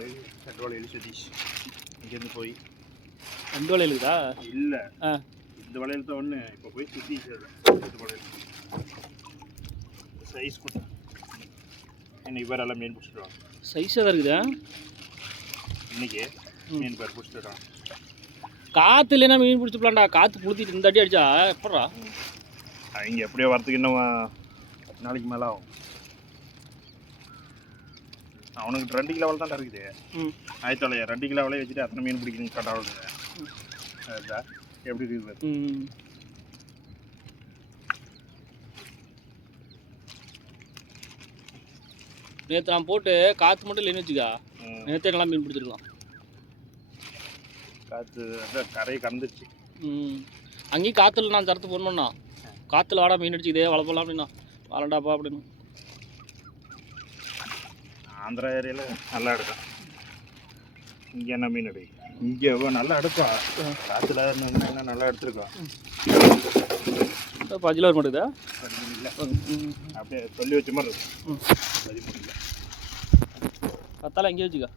ரெண்டு வளையல் சதீஷ் இங்கேருந்து போய் 2 வளையல் இருக்குதா? இல்லை, இந்த வளையல் தான் ஒன்று. இப்போ போய் சதீஷ் வளையல் சைஸ் கொடுத்தேன். இன்னைக்கு பேர் எல்லாம் மீன் பிடிச்சிடுவாங்க. சைஸாக தான் இருக்குதா? இன்னைக்கு மீன் பேர் பிடிச்சிடுவாங்க. காற்று இல்லைன்னா மீன் பிடிச்சிப்பலாம்டா. காற்று புளுத்திட்டு இந்த அடி அடிச்சா எப்படா? அவங்க எப்படியோ வரத்துக்கு இன்னும் 10 நாளைக்கு மேலே ஆகும். அவனுக்கு 2 கிலோ தான் இருக்குது. ஆயிரத்தாலையா 2 கிலோ வலையை வச்சுட்டு அத்தனை மீன் பிடிக்கணும் ஸ்டார்ட் ஆகுதுங்க. அதுதான் எப்படி இருக்குது. நேற்று நான் போட்டு காற்று மட்டும் இல்லைன்னு வச்சுக்கா, நேற்று நல்லா மீன் பிடிச்சிருக்கலாம். காற்று அதான் கரையை கறந்துச்சு. அங்கேயும் காற்றுல நான் தரத்து ஃபோன் பண்ணா, காற்றுல வாடா மீன் அடிச்சுக்கிதே வளர்ப்பலாம் அப்படின்னா. வாழண்டாப்பா அப்படின்னு. ஆந்திரா ஏரியாவில் நல்லா எடுக்கும். இங்கே என்ன மீன் எடுக்கும்? இங்கே நல்லா எடுப்பா. காற்றுல என்ன நல்லா எடுத்துருக்கோம். 5 கிலோ மாட்டுதா? இல்லை, அப்படியே சொல்லி வச்ச மாதிரி இருக்கும். 13 பத்தால எங்கேயே வச்சுக்கா.